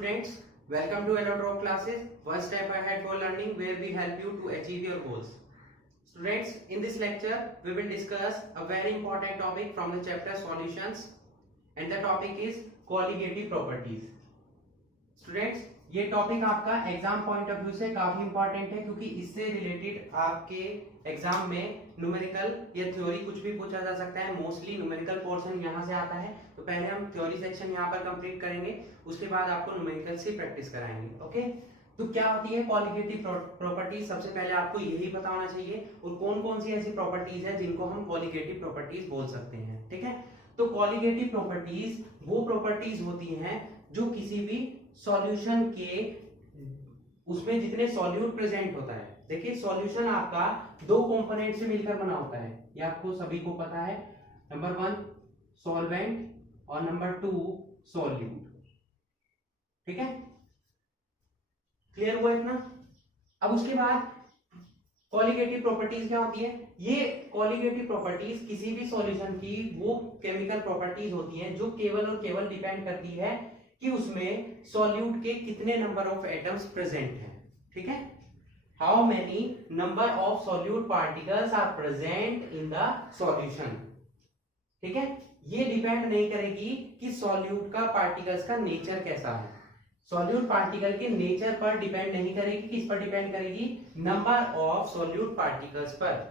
students, welcome to Allotroph classes, one step ahead for learning where we help you to achieve your goals. Students, in this lecture, we will discuss a very important topic from the chapter solutions and the topic is colligative properties. Students, ये topic आपका exam point of view से काफी important है क्योंकि इससे related आपके exam में numerical या थ्योरी कुछ भी पूछा जा सकता है। मोस्टली न्यूमेरिकल पोर्शन यहाँ से आता है, तो पहले हम थ्योरी सेक्शन यहाँ पर कंप्लीट करेंगे, उसके बाद आपको न्यूमेरिकल से प्रैक्टिस कराएंगे। ओके, तो क्या होती है कॉलिगेटिव प्रॉपर्टीज? सबसे पहले आपको यही पता होना चाहिए और कौन कौन सी ऐसी प्रॉपर्टीज है जिनको हम कॉलिगेटिव प्रॉपर्टीज बोल सकते हैं। ठीक है, तो कॉलिगेटिव प्रॉपर्टीज वो प्रॉपर्टीज होती हैं जो किसी भी सॉल्यूशन के उसमें जितने सॉल्यूट प्रेजेंट होता है। देखिए, सॉल्यूशन आपका दो कंपोनेंट से मिलकर बना होता है, ये आपको सभी को पता है। नंबर 1 सॉल्वेंट और नंबर 2 सॉल्यूट। ठीक है, क्लियर हुआ इतना? अब उसके बाद कॉलिगेटिव प्रॉपर्टीज क्या होती है? ये कॉलिगेटिव प्रॉपर्टीज किसी भी सॉल्यूशन की वो केमिकल प्रॉपर्टीज होती हैं जो केवल और केवल डिपेंड करती है कि उसमें सॉल्यूट के कितने नंबर ऑफ एटम्स प्रेजेंट हैं। ठीक है, how many number of solute particles are present in the solution. ठीक है, ये डिपेंड नहीं करेगी कि सॉल्यूट का पार्टिकल्स का नेचर कैसा है। सॉल्यूट पार्टिकल के नेचर पर डिपेंड नहीं करेगी, किस पर डिपेंड करेगी? नंबर ऑफ सॉल्यूट पार्टिकल्स पर।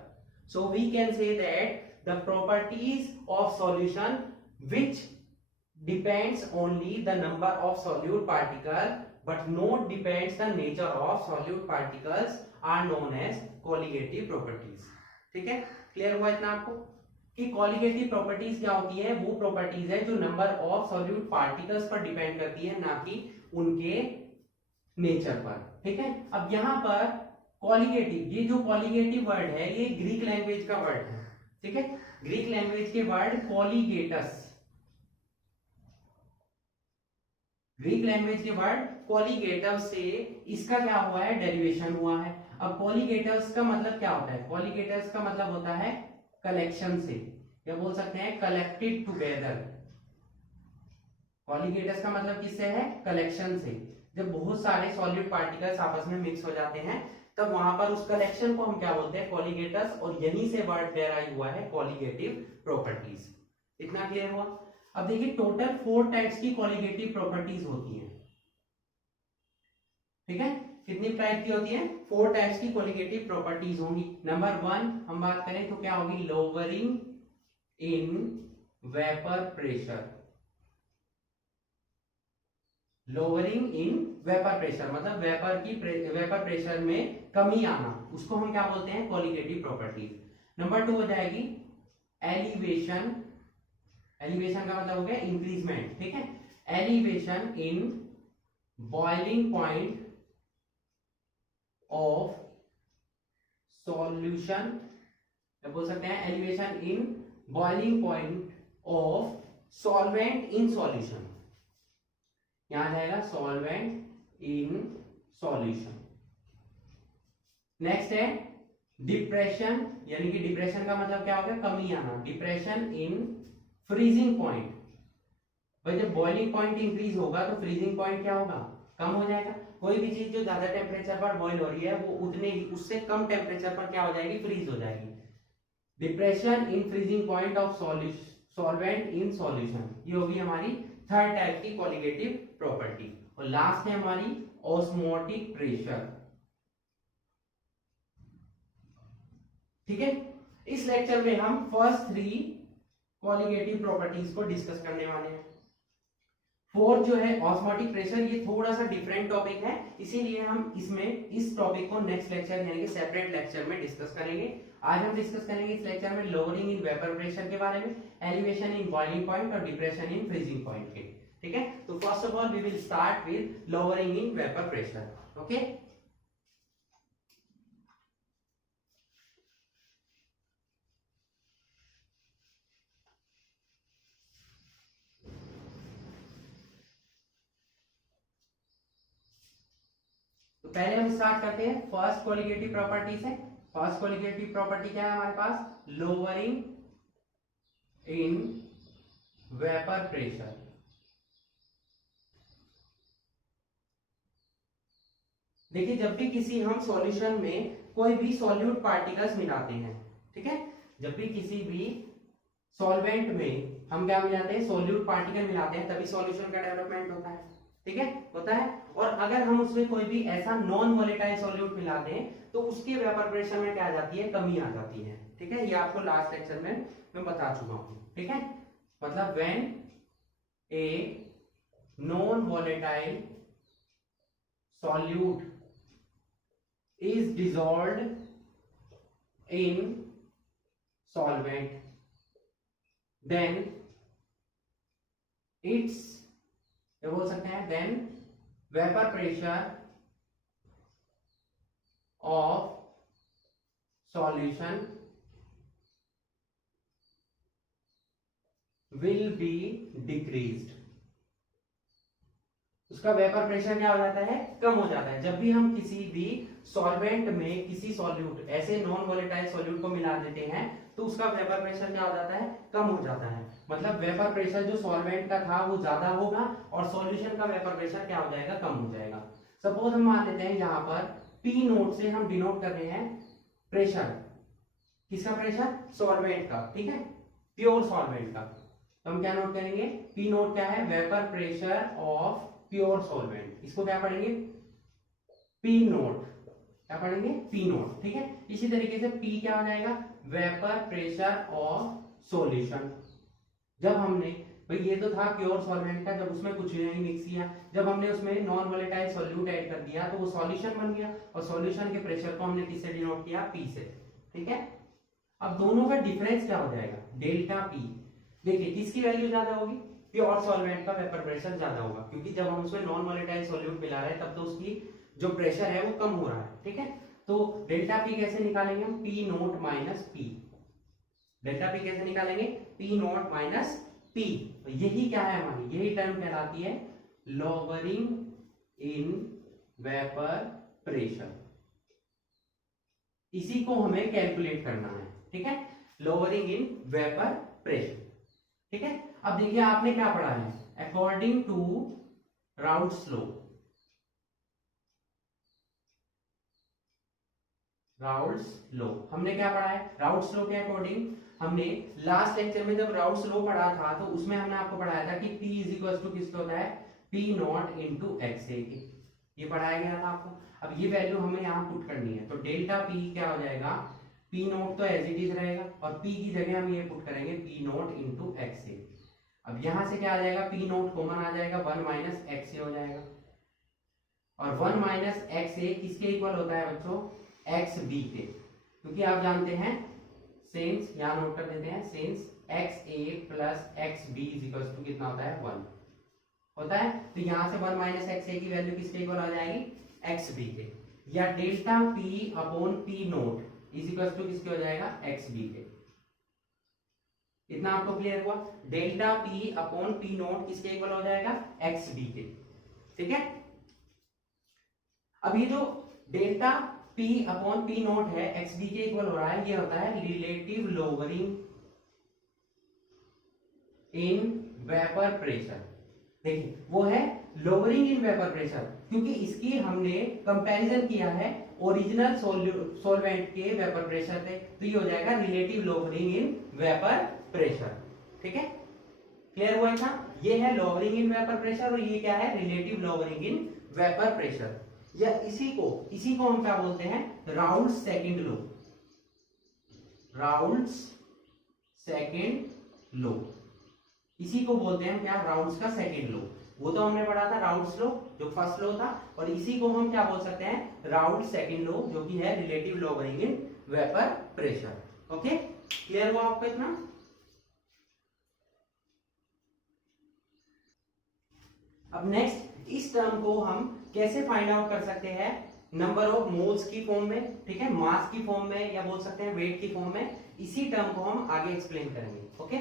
So we can say that the properties of solution which depends only the number of solute particle but not depends the nature of solute particles are known as colligative properties. ठीक है, clear हुआ इतना आपको कि colligative properties क्या होती है? वो प्रॉपर्टीज है जो नंबर ऑफ सॉल्यूट पार्टिकल्स पर डिपेंड करती है, ना कि उनके नेचर पर। ठीक है, अब यहां पर कॉलिगेटिव, ये जो कॉलिगेटिव वर्ड है ये ग्रीक लैंग्वेज का वर्ड है। ठीक है, ग्रीक लैंग्वेज के वर्ड कॉलिगेटस, ग्रीक लैंग्वेज के वर्ड कॉलिगेटस से इसका क्या हुआ है? डेरिवेशन हुआ है। अब कॉलिगेटस का मतलब क्या होता है? कॉलिगेटस का मतलब होता है कलेक्शन से, या बोल सकते हैं कलेक्टेड टुगेदर। कॉलिगेटस का मतलब किससे है? कलेक्शन से। जब बहुत सारे सॉलिड पार्टिकल्स आपस में मिक्स हो जाते हैं तब वहां पर उस कलेक्शन को हम क्या बोलते हैं? कॉलिगेटस, और यहीं से वर्ड डेराइव हुआ है कॉलिगेटिव प्रॉपर्टीज। इतना क्लियर हुआ? अब देखिए, टोटल 4 टाइप्स की कॉलिगेटिव प्रॉपर्टीज होती हैं। ठीक है, कितनी टाइप की होती है? 4 टाइप्स की कॉलिगेटिव प्रॉपर्टीज होंगी। नंबर 1 हम बात करें तो क्या होगी? Lowering in vapour pressure. Lowering in vapour pressure मतलब वेपर प्रेशर में कमी आना, उसको हम क्या बोलते हैं? Colligative properties. नंबर 2 हो जाएगी एलिवेशन। एलिवेशन का मतलब हो गया इंक्रीजमेंट। ठीक है, elevation in boiling point of solution, बोल सकते हैं elevation in boiling point of solvent in solution. यहां जाएगा सॉल्वेंट इन सॉल्यूशन। नेक्स्ट है डिप्रेशन, यानी कि डिप्रेशन का मतलब क्या हो गया? कमी आना। Depression in freezing point. भाई, जब बॉइलिंग पॉइंट इंक्रीज होगा तो फ्रीजिंग पॉइंट क्या होगा? कम हो जाएगा। कोई भी चीज जो ज्यादा टेम्परेचर पर बॉइल हो रही है वो उतने ही उससे कम टेम्परेचर पर क्या हो जाएगी? फ्रीज हो जाएगी। Depression in freezing point of solvent in solution, ये होगी हमारी 3rd टाइप की कॉलिगेटिव प्रॉपर्टी। और लास्ट है हमारी ऑस्मोटिक प्रेशर। ठीक है, इस लेक्चर में हम फर्स्ट 3 कॉलिगेटिव प्रॉपर्टीज को डिस्कस करने वाले हैं। 4th जो है ऑस्मोटिक प्रेशर, ये थोड़ा सा डिफरेंट टॉपिक है, इसीलिए हम इस टॉपिक को नेक्स्ट लेक्चर यानी कि सेपरेट लेक्चर में डिस्कस करेंगे। आज हम डिस्कस करेंगे इस लेक्चर में लोअरिंग इन वेपर प्रेशर के बारे में, एलिवेशन इन बॉइलिंग पॉइंट और डिप्रेशन इन फ्रीजिंग पॉइंट के। ठीक है, तो first of all we will start with lowering in vapour pressure. Okay, तो पहले हम स्टार्ट करते हैं फर्स्ट कॉलिगेटिव प्रॉपर्टी से। फर्स्ट कॉलिगेटिव प्रॉपर्टी क्या है हमारे पास? Lowering in vapour pressure. देखिए जब भी किसी हम सॉल्यूशन में कोई भी सॉल्यूट पार्टिकल्स मिलाते हैं, ठीक है, जब भी किसी भी सॉल्वेंट में हम क्या मिलाते हैं, सॉल्यूट पार्टिकल मिलाते हैं, तभी सॉल्यूशन का डेवलपमेंट होता है, ठीक है, होता है। और अगर हम उसमें कोई भी ऐसा नॉन वोलेटाइल सॉल्यूट मिलाते हैं तो उसके वेपर प्रेशर में क्या आ जाती है, कमी आ जाती है, ठीक है। ये आपको लास्ट लेक्चर में मैं बता चुका हूं, ठीक है। मतलब when a non volatile solute is dissolved in solvent, then its ये बोल सकते हैं then vapor pressure of solution will be decreased। उसका वेपर प्रेशर क्या हो जाता है, कम हो जाता है। जब भी हम किसी भी सॉल्वेंट में किसी सॉल्यूट, ऐसे नॉन वोलेटाइल सॉल्यूट को मिला देते हैं तो उसका वेपर प्रेशर क्या हो जाता है, कम हो जाता है। मतलब वेपर प्रेशर जो सॉल्वेंट का था वो ज्यादा होगा और सॉल्यूशन का वेपर प्रेशर क्या हो जाएगा, कम हो जाएगा। सपोज हम मान लेते हैं यहाँ पर पी नोट से हम डिनोट कर रहे हैं प्रेशर, किसका प्रेशर, सॉल्वेंट का, ठीक है, प्योर सॉल्वेंट का। तो हम क्या नोट करेंगे, पी नोट क्या है, vapour pressure of pure solvent, इसको क्या पढ़ेंगे, पी नोट, क्या पढ़ेंगे, पी नोट, ठीक है। इसी तरीके से पी क्या हो जाएगा, वेपर प्रेशर ऑफ सॉल्यूशन। जब हमने, भाई ये तो था प्योर सॉल्वेंट का, जब उसमें कुछ नहीं मिक्स किया, जब हमने उसमें नॉन वोलेटाइल सॉल्यूट ऐड कर दिया तो वो सॉल्यूशन बन गया और सॉल्यूशन के प्रेशर को हमने किससे डिनोट किया, पी से, ठीक है। अब दोनों का डिफरेंस क्या हो जाएगा, डेल्टा पी। देखिए किसकी वैल्यू ज्यादा होगी, प्योर सॉल्वेंट का वेपर प्रेशर ज्यादा होगा, क्योंकि जब हम उसमें नॉन वोलेटाइल सॉल्यूट मिला रहे हैं तब तो उसकी जो प्रेशर है वो कम हो रहा है, ठीक है। तो डेल्टा पी कैसे निकालेंगे हम, P not minus P. Delta P कैसे निकालेंगे, पी नोट माइनस पी। यही क्या है हमारी, यही टर्म कहलाती है लोअरिंग इन वेपर प्रेशर। इसी को हमें कैलकुलेट करना है, ठीक है, लोअरिंग इन वेपर प्रेशर, ठीक है। अब देखिए आपने क्या पढ़ा है, according to Raoult's law, Raoult's law हमने क्या पढ़ा है, राउट्स लॉ के अकॉर्डिंग हमने लास्ट लेक्चर में जब राउट्स लॉ पढ़ा था तो उसमें हमने आपको पढ़ाया था कि P इज इक्वल टू किसका होता है, P नॉट इंटू एक्स ए, ये पढ़ाया गया था आपको। अब ये वैल्यू हमें यहाँ पुट करनी है, तो डेल्टा P क्या हो जाएगा, P नॉट तो एज इट इज रहेगा और P की जगह हम ये पुट करेंगे P नॉट इंटू एक्स ए। अब यहां से क्या आ जाएगा, P नॉट कॉमन आ जाएगा, 1 माइनस एक्स ए हो जाएगा, और 1 माइनस एक्स ए किसके इक्वल होता है बच्चों, एक्स बी के, क्योंकि आप जानते हैं सेंस, यहां नोट कर देते हैं, since X A plus X B is equal to कितना होता है, 1 होता है। तो यहां से 1 माइनस एक्स ए की वैल्यू किसके इक्वल आ जाएगी, एक्स बी के, या delta P upon P not is equal to किसके हो जाएगा, एक्स बी के। इतना आपको क्लियर हुआ, delta P upon P note किसके इक्वल हो जाएगा, एक्स बी के, ठीक है। अब ये जो delta P upon P note है एक्स बी के इक्वल हो रहा है, ये होता है relative lowering in vapour pressure. देखिए वो है लोअरिंग इन वेपर प्रेशर, क्योंकि इसकी हमने कंपैरिजन किया है ओरिजिनल सॉल्वेंट के वेपर प्रेशर से, तो ये हो जाएगा relative lowering in vapour pressure, ठीक है, क्लियर हुआ था। ये है लोअरिंग इन वेपर प्रेशर और ये क्या है, relative lowering in vapour pressure, या इसी को हम क्या बोलते हैं, Raoult second law, Raoult second law, इसी को बोलते हैं क्या, राउल्ट का सेकंड लॉ। वो तो हमने पढ़ा था राउल्ट लॉ जो फर्स्ट लॉ था, और इसी को हम क्या बोल सकते हैं, राउल्ट सेकंड लॉ, जो कि है relative lowering in vapour pressure. Okay, clear हुआ आपको इतना। अब नेक्स्ट इस टर्म को हम कैसे फाइंड आउट कर सकते हैं, नंबर ऑफ मोल्स की फॉर्म में, ठीक है, मास की फॉर्म में, या बोल सकते हैं वेट की फॉर्म में। इसी टर्म को हम आगे एक्सप्लेन करेंगे। ओके,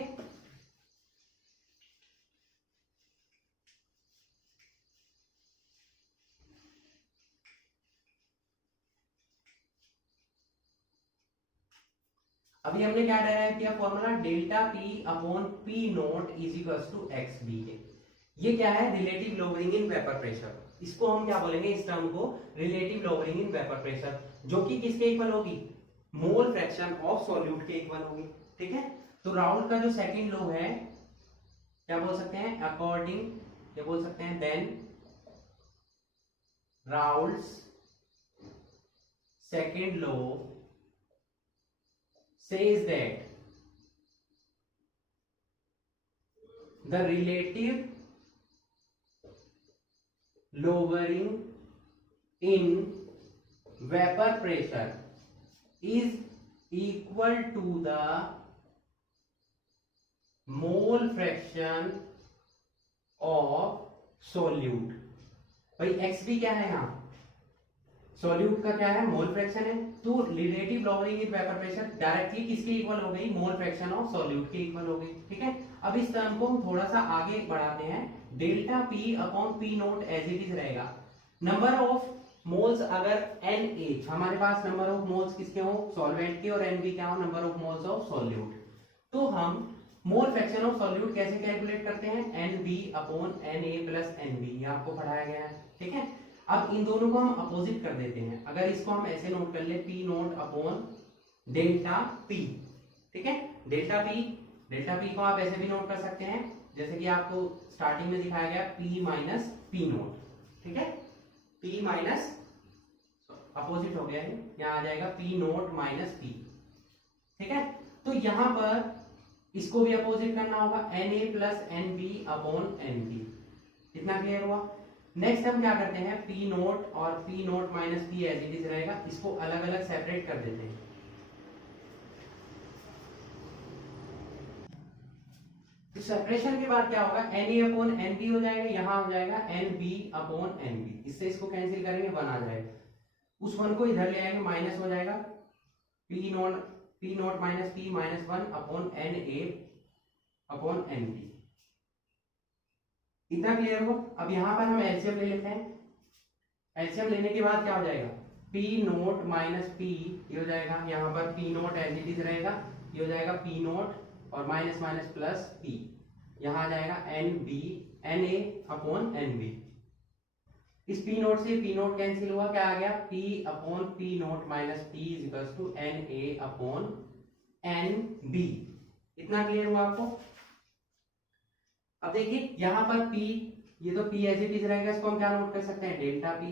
अभी हमने क्या डेराइव किया formula, delta P upon P not is equal to X B के। ये क्या है, relative lowering in vapour pressure. इसको हम क्या बोलेंगे, इस टर्म को relative lowering in vapour pressure, जो कि किसके इक्वल होगी, मोल फ्रैक्शन ऑफ सॉल्यूट के इक्वल होगी। ठीक है, तो राउल्ट का जो सेकंड लॉ है क्या बोल सकते हैं, अकॉर्डिंग, क्या बोल सकते हैं, then Raoult's second law says that the relative lowering in vapor pressure is equal to the mole fraction of solute। भाई xb क्या है, यहाँ सॉल्यूट का क्या है, मोल फ्रैक्शन है, तो रिलेटिव लॉवरिंग इन वेपर प्रेशर डायरेक्टली किसके इक्वल हो गई, मोल फ्रैक्शन ऑफ सॉल्यूट के इक्वल हो गई। ठीक है, अब इस टर्म को हम थोड़ा सा आगे बढ़ाते हैं, delta P upon P not as it is रहेगा। नंबर ऑफ मोल्स अगर NH, हमारे पास नंबर ऑफ मोल्स किसके हो, सॉल्वेंट के, और NB क्या हो, number of moles of solute. तो हम मोल फ्रैक्शन ऑफ सॉल्यूट कैसे कैलकुलेट करते हैं, NB upon NA plus NB, ये आपको पढ़ाया गया है। ठीक है, अब इन दोनों को हम अपोजिट कर देते हैं, अगर इसको हम ऐसे नोट कर ले, P naught upon delta P. ठीक है, डेल्टा पी को आप ऐसे भी नोट कर सकते हैं, जैसे कि आपको स्टार्टिंग में दिखाया गया पी माइनस पी नोट। ठीक है, पी माइनस अपोजिट हो गया है, यहाँ आ जाएगा पी नोट माइनस पी। ठीक है, तो यहां पर इसको भी अपोजिट करना होगा, NA plus NB upon NB। इतना क्लियर हुआ। नेक्स्ट हम क्या करते हैं, पी नोट और P not minus P as it is रहेगा, इसको अलग अलग सेपरेट कर देते हैं। तो सेपरेशन के बाद क्या होगा, NA अपॉन NB हो जाएगा, यहां हो जाएगा NB अपॉन NB, इससे इसको कैंसिल करेंगे, 1 आ जाएगा, उस 1 को इधर ले आएंगे, माइनस हो जाएगा, P not minus P minus 1 upon NA upon NB। इतना क्लियर हो। अब यहां पर हम एलसीएम ले लेते हैं, एलसीएम लेने के बाद क्या हो जाएगा, पी नोट माइनस पी, ये हो जाएगा, यहाँ पर P not as it is रहेगा, ये हो जाएगा पी नोट और माइनस माइनस प्लस पी, यहाँ आ जाएगा NA अपॉन NB। इस पी नोट से पी नोट कैंसिल हुआ, क्या आ गया, P upon P not minus P is equal to NA upon NB। इतना क्लियर हुआ आपको। अब देखिए यहां पर P, ये तो P एज इट इज रहेगा, इसको हम क्या नोट कर सकते हैं, delta P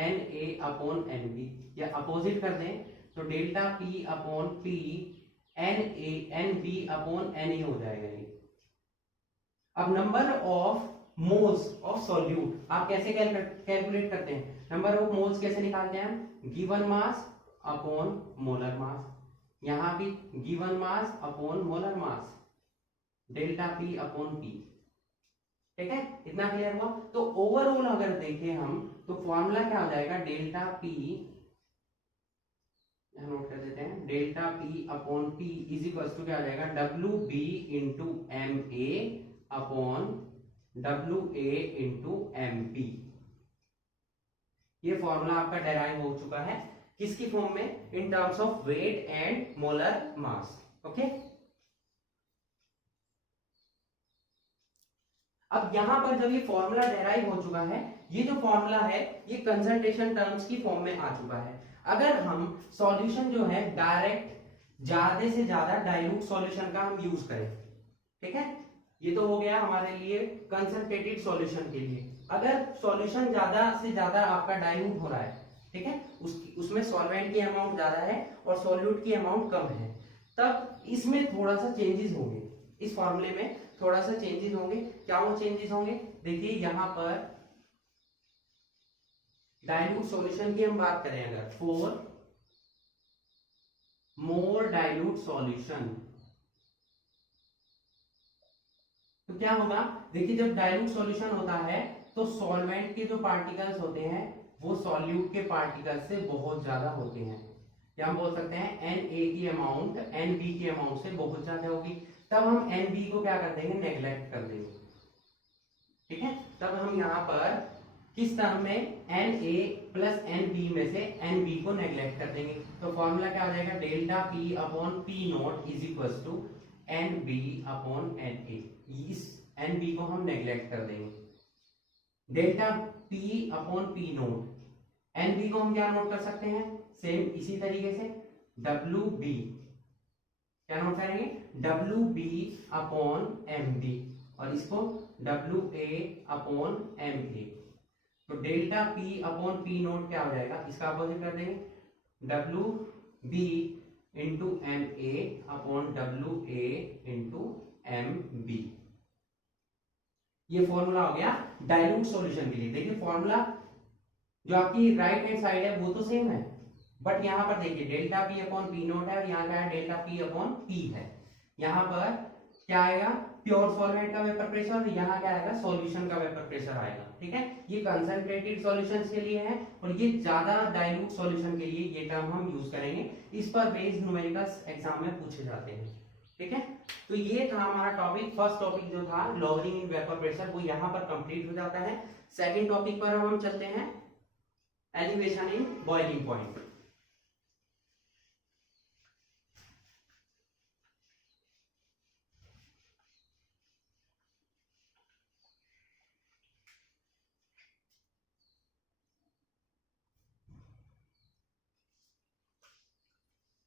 NA upon NB, या अपोजिट कर दें तो delta P upon P NB upon NA हो जाएगा ये। अब number of moles of solute आप कैसे कैलकुलेट करते हैं, नंबर ऑफ मोल्स कैसे निकालते हैं हम, given mass upon molar mass, यहां भी given mass upon molar mass, delta P upon P। ठीक है, इतना क्लियर हुआ। तो ओवरऑल अगर देखें हम तो फॉर्मूला क्या हो जाएगा, डेल्टा P, यहां नोट कर देते हैं, delta P upon P is equal to क्या हो जाएगा, WB into MA upon WA into MP। ये फॉर्मूला आपका डेराइव हो चुका है, किसकी फॉर्म में, in terms of weight and molar mass. Okay, अब यहां पर जब ये फॉर्मूला डेराइव हो चुका है, ये जो फॉर्मूला है ये कंसंट्रेशन टर्म्स की फॉर्म में आ चुका है। अगर हम सॉल्यूशन जो है डायरेक्ट ज्यादा से ज्यादा डाइल्यूट सॉल्यूशन का हम यूज करें, ठीक है, ये तो हो गया हमारे लिए कंसंट्रेटेड सॉल्यूशन के लिए। अगर सॉल्यूशन ज्यादा से ज्यादा आपका डाइल्यूट हो रहा है, ठीक है, उसमें सॉल्वेंट की अमाउंट ज्यादा है और सॉल्यूट की अमाउंट कम है, तब इसमें थोड़ा सा चेंजेस होंगे, इस फॉर्मूले में थोड़ा सा चेंजेस होंगे। क्या वो चेंजेस होंगे, देखिए यहां पर डाइल्यूट सॉल्यूशन की हम बात करें, अगर फॉर मोर डाइल्यूट सॉल्यूशन, तो क्या होगा, देखिए जब डाइल्यूट सॉल्यूशन होता है तो सॉल्वेंट के जो पार्टिकल्स होते हैं वो सॉल्यूट के पार्टिकल्स से बहुत ज्यादा होते हैं, या हम बोल सकते हैं Na की अमाउंट Nb की अमाउंट से बहुत ज्यादा होगी, तब हम Nb को क्या कर देंगे, नेग्लेक्ट कर देंगे। ठीक है, तब हम यहां पर किस टर्म में Na प्लस Nb में से Nb को नेग्लेक्ट कर देंगे, तो फॉर्मूला क्या हो जाएगा, delta P upon P not is equal to Nb upon Na। इस Nb को हम नेग्लेक्ट कर देंगे, delta P upon P not. N B को हम क्या नोट कर सकते हैं, सेम इसी तरीके से डब्ल्यू बी क्या नोट करेंगे, W B upon M B, और इसको W A upon M A. तो delta P upon P note क्या हो जाएगा, इसका अपोजिट कर देंगे, W B into M A upon W A into M B. ये फॉर्मूला हो गया डाइल्यूट सॉल्यूशन के लिए। देखिए फॉर्मूला जो आपकी राइट हैंड साइड है वो तो सेम है, बट यहां पर देखिए delta P upon P note है और यहाँ क्या है, डेल्टा पी अपॉन पी है। यहाँ पर क्या आएगा, प्योर सॉल्वेंट का वेपर प्रेशर, और यहाँ क्या आएगा, सॉल्यूशन का वेपर प्रेशर आएगा। ठीक है, ये कंसंट्रेटेड सॉल्यूशंस के लिए है, और ये ज्यादा डाइल्यूट सॉल्यूशन के लिए ये टर्म हम यूज करेंगे। इस पर बेस्ड न्यूमेरिकल्स एग्जाम में पूछे जाते हैं। ठीक है, तो ये था हमारा टॉपिक। फर्स्ट टॉपिक जो था लॉगरिंग इन वेपर प्रेशर, वो यहाँ पर कंप्लीट हो जाता है। सेकंड टॉपिक पर हम चलते हैं, elevation in boiling point.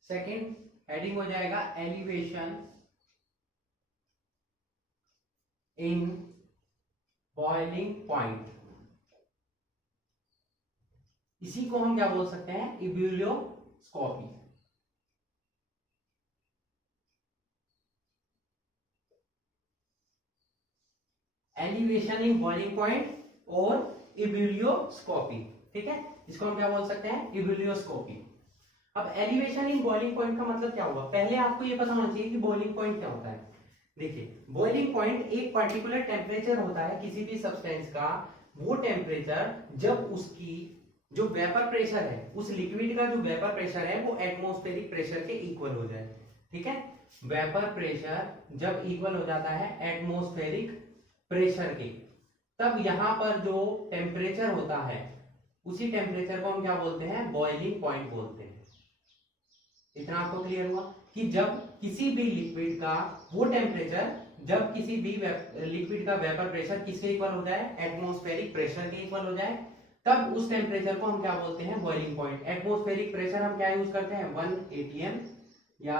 Second heading हो जाएगा एलिवेशन इन बॉइलिंग पॉइंट। इसी को हम क्या बोल सकते हैं, इब्यूलियोस्कोपी। एलिवेशन इन बॉइलिंग पॉइंट और इब्यूलियोस्कोपी। ठीक है, इसको हम क्या बोल सकते हैं, इब्यूलियोस्कोपी। अब एलिवेशन इन बॉइलिंग पॉइंट का मतलब क्या हुआ, पहले आपको ये पता होना चाहिए कि बॉइलिंग पॉइंट क्या होता है। देखिए बॉइलिंग पॉइंट एक पर्टिकुलर टेम्परेचर होता है किसी भी सब्सटेंस का, वो टेम्परेचर जब उसकी जो वेपर प्रेशर है, उस लिक्विड का जो वेपर प्रेशर है वो एटमॉस्फेरिक प्रेशर के इक्वल हो जाए। ठीक है, वेपर प्रेशर जब इक्वल हो जाता है एटमॉस्फेरिक प्रेशर के, तब यहां पर जो टेम्परेचर होता है उसी टेम्परेचर को हम क्या बोलते हैं, बॉइलिंग पॉइंट बोलते हैं। इतना आपको क्लियर हुआ कि जब किसी भी लिक्विड का वो टेम्परेचर, जब किसी भी लिक्विड का वेपर प्रेशर किसके इक्वल हो जाए, एटमॉस्फेरिक प्रेशर के इक्वल हो जाए, तब उस टेम्परेचर को हम क्या बोलते हैं, बॉइलिंग पॉइंट। एटमॉस्फेरिक प्रेशर हम क्या यूज करते हैं, 1 atm, या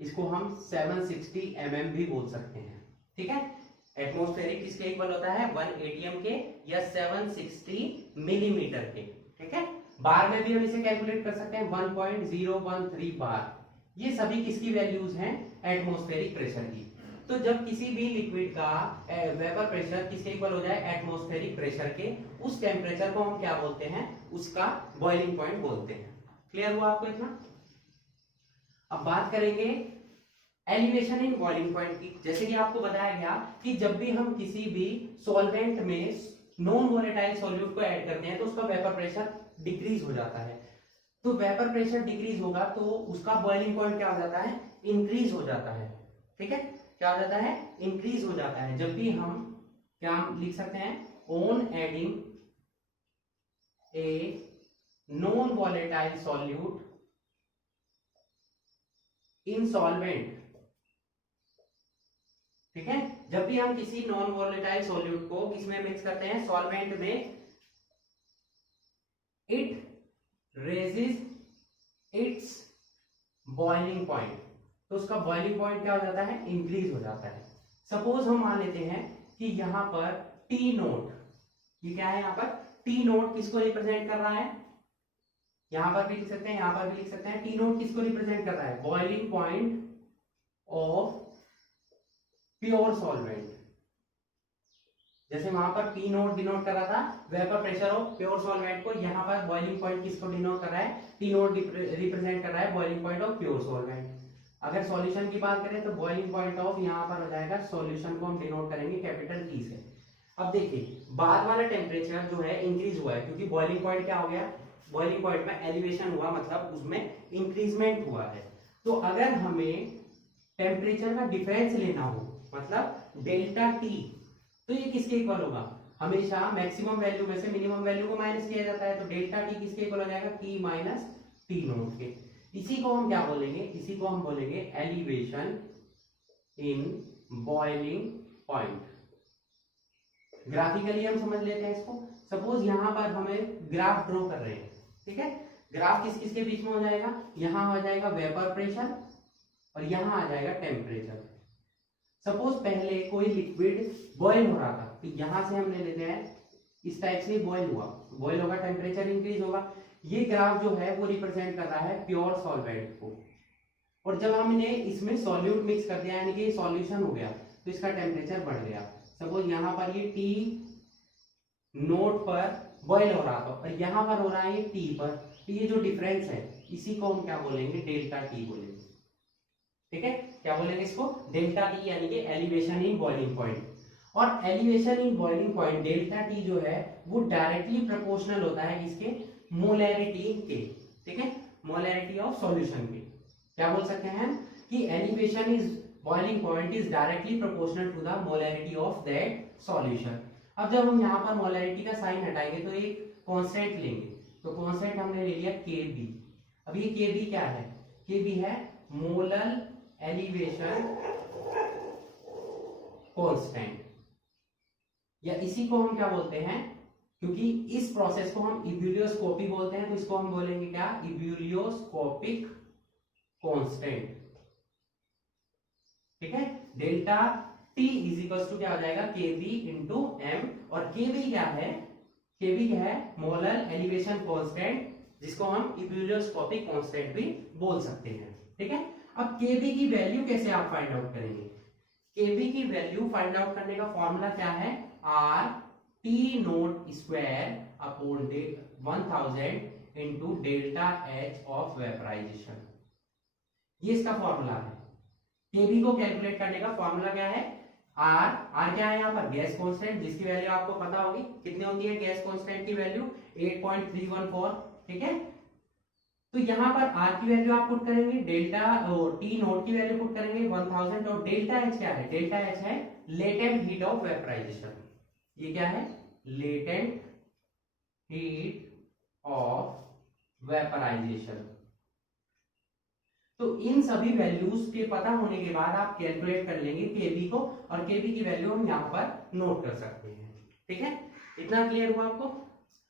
इसको हम 760 mm भी बोल सकते हैं। ठीक है, एटमॉस्फेरिक किसके इक्वल होता है, 1 atm के या 760 मिलीमीटर के। ठीक है, बार में भी हम इसे कैलकुलेट कर सकते हैं, 1.013 बार। ये सभी किसकी वैल्यूज हैं, एटमॉस्फेरिक प्रेशर की। तो जब किसी भी लिक्विड का वेपर प्रेशर किसके इक्वल हो जाए, एटमॉस्फेरिक प्रेशर के, उस टेम्परेचर को हम क्या बोलते हैं, उसका बॉइलिंग पॉइंट बोलते हैं। क्लियर हुआ आपको इतना। अब बात करेंगे एलिवेशन इन बॉइलिंग पॉइंट की। जैसे कि आपको बताया गया कि जब भी हम किसी भी सॉल्वेंट में नॉन वोलेटाइल सॉल्यूट को ऐड करते हैं तो उसका वेपर प्रेशर डिक्रीज हो जाता है। तो वेपर प्रेशर डिक्रीज होगा तो उसका बॉइलिंग पॉइंट क्या हो जाता है, इंक्रीज हो जाता है। ठीक है, क्या हो जाता है, इंक्रीज हो जाता है। जब भी हम क्या लिख सकते हैं, on adding a non volatile solute in solvent. ठीक है, जब भी हम किसी नॉन वॉलेटाइल सॉल्यूट को किसमें मिक्स करते हैं, सॉल्वेंट में, it raises it's boiling point, तो उसका बॉइलिंग पॉइंट क्या हो जाता है, इंक्रीज हो जाता है। सपोज हम मान लेते हैं कि यहां पर टी नोट, ये क्या है, यहां पर टी नोट किसको रिप्रेजेंट कर रहा है, यहां पर भी लिख सकते हैं, यहां पर भी लिख सकते हैं। टी नोट किसको रिप्रेजेंट कर रहा है, boiling point of pure solvent. जैसे वहां पर पी नोट डिनोट कर रहा था vapour pressure of pure solvent को, यहाँ पर बॉइलिंग पॉइंट किसको डिनोट कर रहा है, टी नोट रिप्रेजेंट कर रहा है boiling point of pure solvent. अगर सॉल्यूशन की बात करें तो बॉइलिंग पॉइंट ऑफ यहाँ पर हो जाएगा, सॉल्यूशन को हम डिनोट करेंगे कैपिटल टी से। अब देखिए बाद वाला टेम्परेचर जो है इंक्रीज हुआ है, क्योंकि बॉइलिंग पॉइंट क्या हो गया, बॉइलिंग पॉइंट में एलिवेशन हुआ, मतलब उसमें इंक्रीजमेंट हुआ है। तो अगर हमें टेम्परेचर का डिफरेंस लेना हो, मतलब डेल्टा टी, तो ये किसके इक्वल होगा, हमेशा मैक्सिमम वैल्यू में से मिनिमम वैल्यू को माइनस किया जाता है, तो डेल्टा टी किसके इक्वल हो जाएगा, टी माइनस टी नोट के। इसी को हम क्या बोलेंगे, इसी को हम बोलेंगे elevation in boiling point. Graphically हम समझ लेते हैं इसको। सपोज यहाँ पर हमें ग्राफ ड्रॉ कर रहे हैं, ठीक है। ग्राफ किस किस के बीच में हो जाएगा, यहाँ हो जाएगा वेपर प्रेशर और यहाँ आ जाएगा टेम्परेचर। सपोज पहले कोई लिक्विड बॉयल हो रहा था, तो यहां से हम ले लेते हैं इस टाइप से बॉयल हुआ, बॉयल होगा, टेम्परेचर इंक्रीज होगा। ये ग्राफ जो है वो रिप्रेजेंट कर रहा है प्योर सॉल्वेंट को। और जब हमने इसमें सॉल्यूट मिक्स कर दिया यानी कि सॉल्यूशन हो गया, तो इसका टेम्परेचर बढ़ गया। सपोज यहाँ पर ये टी नोट पर बॉयल हो रहा था और यहाँ पर हो रहा है ये टी पर, तो ये जो डिफरेंस है इसी को हम क्या बोलेंगे, डेल्टा टी बोलेंगे, ठीक है। क्या बोलेंगे इसको, डेल्टा टी, यानी कि एलिवेशन इन बॉइलिंग पॉइंट। और elevation in boiling point delta T जो है वो डायरेक्टली प्रोपोर्शनल होता है इसके मोलैरिटी के, ठीक है, मोलैरिटी ऑफ सॉल्यूशन के। क्या बोल सकते हैं हम कि elevation is boiling point is directly proportional to the molarity of that solution. अब जब हम यहाँ पर मोलैरिटी का साइन हटाएंगे तो एक कांस्टेंट लेंगे, तो कांस्टेंट हमने ले लिया Kb। अब ये Kb क्या है, Kb है मोलर एलिवेशन कांस्टेंट, या इसी को हम क्या बोलते हैं, क्योंकि इस प्रोसेस को हम इब्यूलियोस्कोपी बोलते हैं, तो इसको हम बोलेंगे क्या, इब्यूलियोस्कोपिक कांस्टेंट, ठीक है। Delta T is equal to क्या हो जाएगा, Kb इंटू एम। और Kb क्या है, Kb क्या है, मोलर एलिवेशन कांस्टेंट, जिसको हम इब्यूलियोस्कोपिक कांस्टेंट भी बोल सकते हैं, ठीक है। अब Kb की वैल्यू कैसे आप फाइंड आउट करेंगे, Kb की वैल्यू फाइंड आउट करने का फॉर्मूला क्या है, R T not square upon 1000 into delta H of vaporisation, ये इसका फॉर्मूला है। Kb को कैलकुलेट करने का फॉर्मूला क्या है, आर क्या है यहाँ पर, गैस कांस्टेंट, जिसकी वैल्यू आपको पता होगी कितनी होती है गैस कांस्टेंट की वैल्यू, 8.314, ठीक है। तो यहाँ पर आर की वैल्यू आप पुट करेंगे, डेल्टा टी नोट की वैल्यू पुट करेंगे 1000, और डेल्टा एच क्या है, डेल्टा एच है लेटेंट हीट ऑफ वेपराइजेशन। ये क्या है, लेटेंट हीट ऑफ वेपराइजेशन। तो इन सभी वैल्यूज के पता होने के बाद आप कैलकुलेट कर लेंगे Kb को, और Kb की वैल्यू हम यहाँ पर नोट कर सकते हैं, ठीक है। इतना क्लियर हुआ आपको।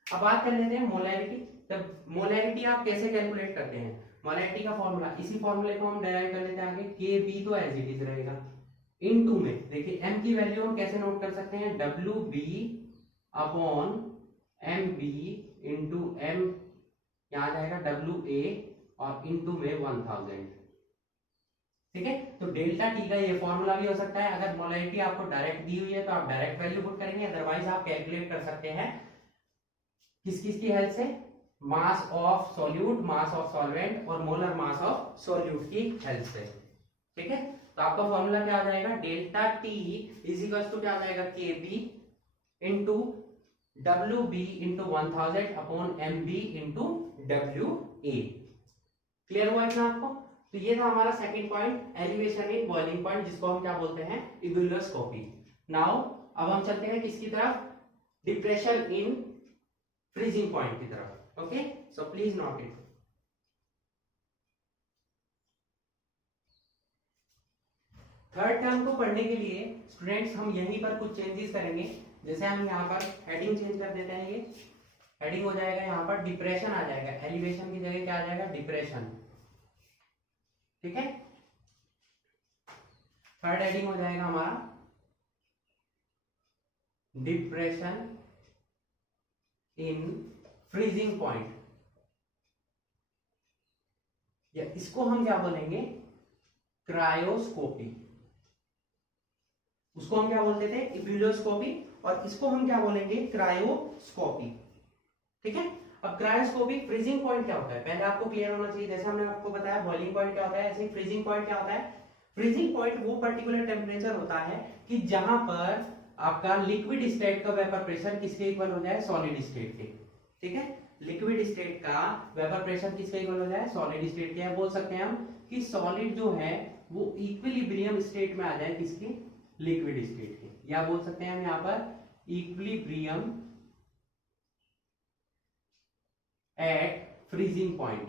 अब बात कर लेते हैं मोलैरिटी। तब मोलैरिटी आप कैसे कैलकुलेट करते हैं, मोलैरिटी का फॉर्मूला, इसी फॉर्मूले को हम डेराइव कर लेते हैं आगे। Kb तो एज इट इज रहेगा, इनटू में देखिए m की वैल्यू हम कैसे नोट कर सकते हैं, Wb upon Mb into m, यहाँ जाएगा Wa और इनटू में 1000, ठीक है। तो डेल्टा टी का ये फॉर्मूला भी हो सकता है, अगर मोलैरिटी आपको डायरेक्ट दी हुई है तो आप डायरेक्ट वैल्यू पुट करेंगे, अदरवाइज आप कैलकुलेट कर सकते हैं किस किस की हेल्प से, mass of solute, mass of solvent और मोलर मास ऑफ सॉल्यूट की हेल्प से, ठीक है। तो आपका फॉर्मूला क्या आ जाएगा, delta T is equal to क्या आ जाएगा, Kb into Wb into 1000 upon Mb into Wa। Clear हुआ इतना आपको। तो ये था हमारा second point, elevation in boiling point, जिसको हम क्या बोलते हैं, इब्यूलियोस्कोपी। नाउ अब हम चलते हैं किसकी तरफ, डिप्रेशन इन फ्रीजिंग पॉइंट की तरफ। Okay, so please note it. Third term को पढ़ने के लिए स्टूडेंट्स हम यहीं पर कुछ चेंजेस करेंगे। जैसे हम यहाँ पर हेडिंग चेंज कर देते हैं, ये हेडिंग हो जाएगा यहाँ पर डिप्रेशन आ जाएगा, एलिवेशन की जगह क्या आ जाएगा, डिप्रेशन, ठीक है। थर्ड हेडिंग हो जाएगा हमारा डिप्रेशन इन फ्रीजिंग पॉइंट, या इसको हम क्या बोलेंगे, क्रायोस्कोपी। उसको हम क्या बोलते थे, इब्यूलियोस्कोपी, और इसको हम क्या बोलेंगे, क्रायोस्कोपी, ठीक है। अब क्रायोस्कोपिक फ्रीजिंग पॉइंट क्या होता है, पहले आपको क्लियर होना चाहिए। जैसे हमने आपको बताया बॉइलिंग पॉइंट क्या होता है, ऐसे फ्रीजिंग पॉइंट क्या होता है। फ्रीजिंग पॉइंट वो पर्टिकुलर टेम्परेचर होता है कि जहां पर आपका लिक्विड स्टेट का वेपर प्रेशर किसके इक्वल हो जाए, सॉलिड स्टेट के, ठीक है। लिक्विड स्टेट का वेपर प्रेशर किसके इक्वल हो जाए, सॉलिड स्टेट के। बोल सकते हैं हम कि सॉलिड जो है वो इक्विलिब्रियम स्टेट में आ जाए किसके, लिक्विड स्टेट के, या बोल सकते हैं हम यहाँ पर equilibrium at freezing point.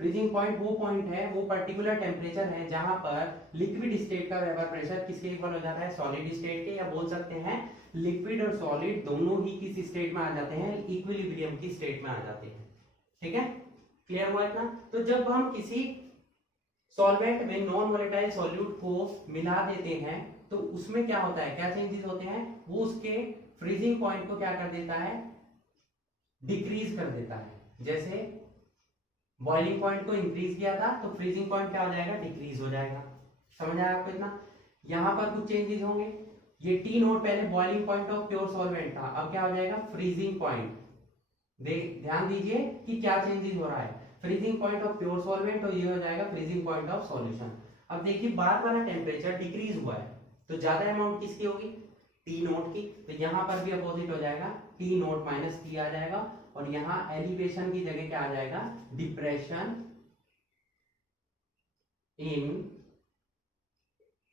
Freezing point वो पॉइंट है, वो पर्टिकुलर टेम्परेचर है जहां पर लिक्विड स्टेट का वेपर प्रेशर किसके इक्वल हो जाता है, सॉलिड स्टेट के, या बोल सकते हैं लिक्विड और सॉलिड दोनों ही किस स्टेट में आ जाते हैं, इक्विलिब्रियम की स्टेट में आ जाते हैं। ठीक है, क्लियर हुआ इतना। तो जब हम किसी सॉल्वेंट में नॉन वोलेटाइल सॉल्यूट को मिला देते हैं तो उसमें क्या होता है, क्या चेंजेस होते हैं, वो उसके फ्रीजिंग पॉइंट को क्या कर देता है, डिक्रीज कर देता है। जैसे बॉइलिंग पॉइंट को इंक्रीज किया था तो फ्रीजिंग पॉइंट क्या हो जाएगा, डिक्रीज हो जाएगा। समझ आया आपको इतना। यहां पर कुछ चेंजेस होंगे, ये टी नोट पहले boiling point of pure solvent था, अब क्या हो जाएगा, फ्रीजिंग पॉइंट। ध्यान दीजिए कि क्या चेंजेस हो रहा है, freezing point of pure solvent और ये हो जाएगा फ्रीजिंग पॉइंट ऑफ सॉल्यूशन। अब देखिए बाहर वाला टेम्परेचर डिक्रीज हुआ है तो ज्यादा अमाउंट किसकी होगी, टी नोट की, तो यहां पर भी अपोजिट हो जाएगा, टी नोट माइनस टी आ जाएगा, और यहां एलिवेशन की जगह क्या आ जाएगा, डिप्रेशन इन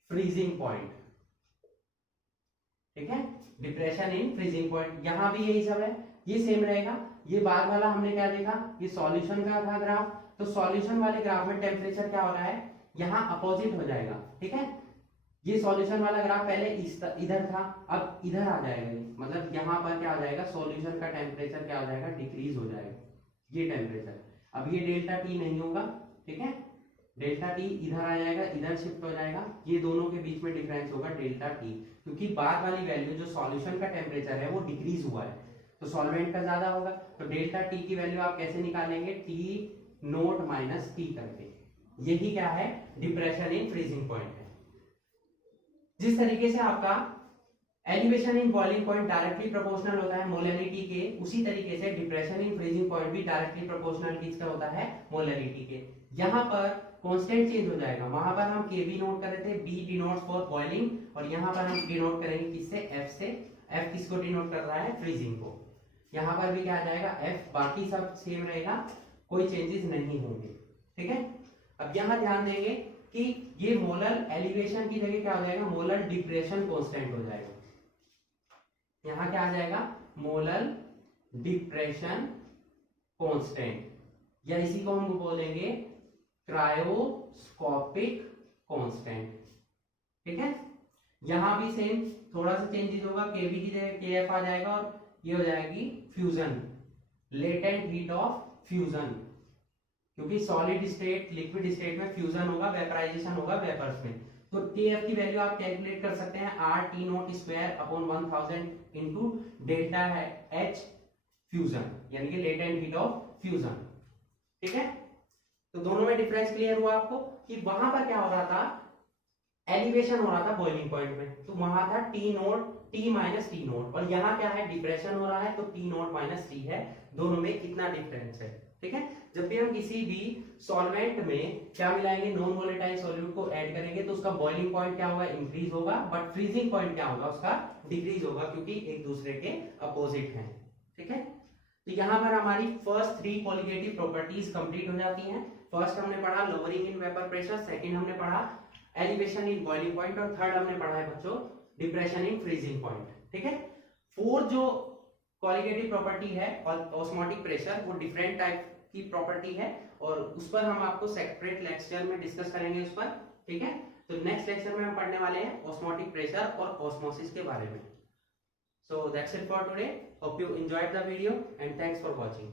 फ्रीजिंग पॉइंट। ठीक है, डिप्रेशन इन फ्रीजिंग पॉइंट, यहां भी यही सब है, ये सेम रहेगा। ये बाद वाला हमने क्या देखा, ये सॉल्यूशन का था ग्राफ, तो सॉल्यूशन वाले ग्राफ में टेम्परेचर क्या हो रहा है, यहां अपोजिट हो जाएगा। ठीक है, ये सॉल्यूशन वाला ग्राफ पहले इधर था, अब इधर आ जाएगा, मतलब यहां पर क्या आ जाएगा, सॉल्यूशन का टेम्परेचर क्या हो जाएगा, डिक्रीज हो जाएगा, ये टेम्परेचर। अब ये डेल्टा टी नहीं होगा, ठीक है, डेल्टा टी इधर आ जाएगा, इधर शिफ्ट हो जाएगा, ये दोनों के बीच में डिफरेंस होगा डेल्टा टी, क्योंकि बाद वाली वैल्यू जो सॉल्यूशन का टेम्परेचर है वो डिक्रीज हुआ है तो सॉल्वेंट का ज्यादा होगा, तो डेल्टा टी की वैल्यू आप कैसे निकालेंगे, टी नोट माइनस टी करके। यही क्या है, डिप्रेशन इन फ्रीजिंग पॉइंट है। जिस तरीके से आपका elevation in boiling point directly proportional होता है मोलरिटी के, उसी तरीके से डिप्रेशन इन फ्रीजिंग पॉइंट भी डायरेक्टली प्रोपोर्शनल किसका होता है, मोलरिटी के। यहाँ पर कांस्टेंट चेंज हो जाएगा, वहां पर हम Kb नोट कर रहे थे, B डिनोट्स फॉर बॉइलिंग, और यहाँ पर हम डिनोट करेंगे किससे, F से। F किसको डिनोट कर रहा है, फ्रीजिंग को। यहाँ पर भी क्या आ जाएगा, F, बाकी सब सेम रहेगा, कोई चेंजेस नहीं होंगे। ठीक है, अब यहाँ ध्यान देंगे कि ये मोलर एलिवेशन की जगह क्या हो जाएगा, मोलर डिप्रेशन कांस्टेंट हो जाएगा। यहां क्या आ जाएगा, मोलर डिप्रेशन कांस्टेंट, या इसी को हम बोलेंगे क्रायोस्कोपिक कांस्टेंट। ठीक है, यहां भी सेम थोड़ा सा चेंजेस होगा, केबी की जगह केएफ आ जाएगा, और ये हो जाएगी fusion, latent heat of fusion, क्योंकि सॉलिड स्टेट लिक्विड स्टेट में फ्यूजन होगा, वेपराइजेशन होगा वेपर्स में। तो केएफ की वैल्यू आप कैलकुलेट कर सकते हैं, are T not square upon 1000 into delta है एच फ्यूजन, यानी कि लेटेंट हीट ऑफ फ्यूजन। ठीक है, तो दोनों में डिफरेंस क्लियर हुआ आपको कि वहां पर क्या हो रहा था, एलिवेशन हो रहा था बॉइलिंग पॉइंट में, तो वहां था T note T minus T note, और यहाँ क्या है, डिप्रेशन हो रहा है तो टी नोट माइनस टी है, दोनों में कितना डिफरेंस है। ठीक है, जब भी हम किसी भी सॉल्वेंट में क्या मिलाएंगे, नॉन वोलेटाइल सॉल्यूट को ऐड करेंगे तो उसका बॉइलिंग पॉइंट क्या होगा, इंक्रीज होगा, बट फ्रीजिंग पॉइंट क्या होगा, उसका डिक्रीज होगा, क्योंकि एक दूसरे के अपोजिट हैं। ठीक है, तो यहाँ पर हमारी फर्स्ट 3 कोलिगेटिव प्रॉपर्टीज कंप्लीट हो जाती हैं। फर्स्ट हमने पढ़ा lowering in vapour pressure, second हमने पढ़ा एलिवेशन इन बॉइलिंग पॉइंट, और थर्ड हमने पढ़ा है बच्चों डिप्रेशन इन फ्रीजिंग पॉइंट। ठीक है, फोर्थ जो कोलिगेटिव प्रॉपर्टी है और ऑस्मोटिक प्रेशर, वो डिफरेंट टाइप की प्रॉपर्टी है, और उस पर हम आपको सेपरेट लेक्चर में डिस्कस करेंगे उस पर। ठीक है, तो नेक्स्ट लेक्चर में हम पढ़ने वाले हैं ऑस्मोटिक प्रेशर और ऑस्मोसिस के बारे में। So that's it for today, hope you enjoyed the video and thanks for watching.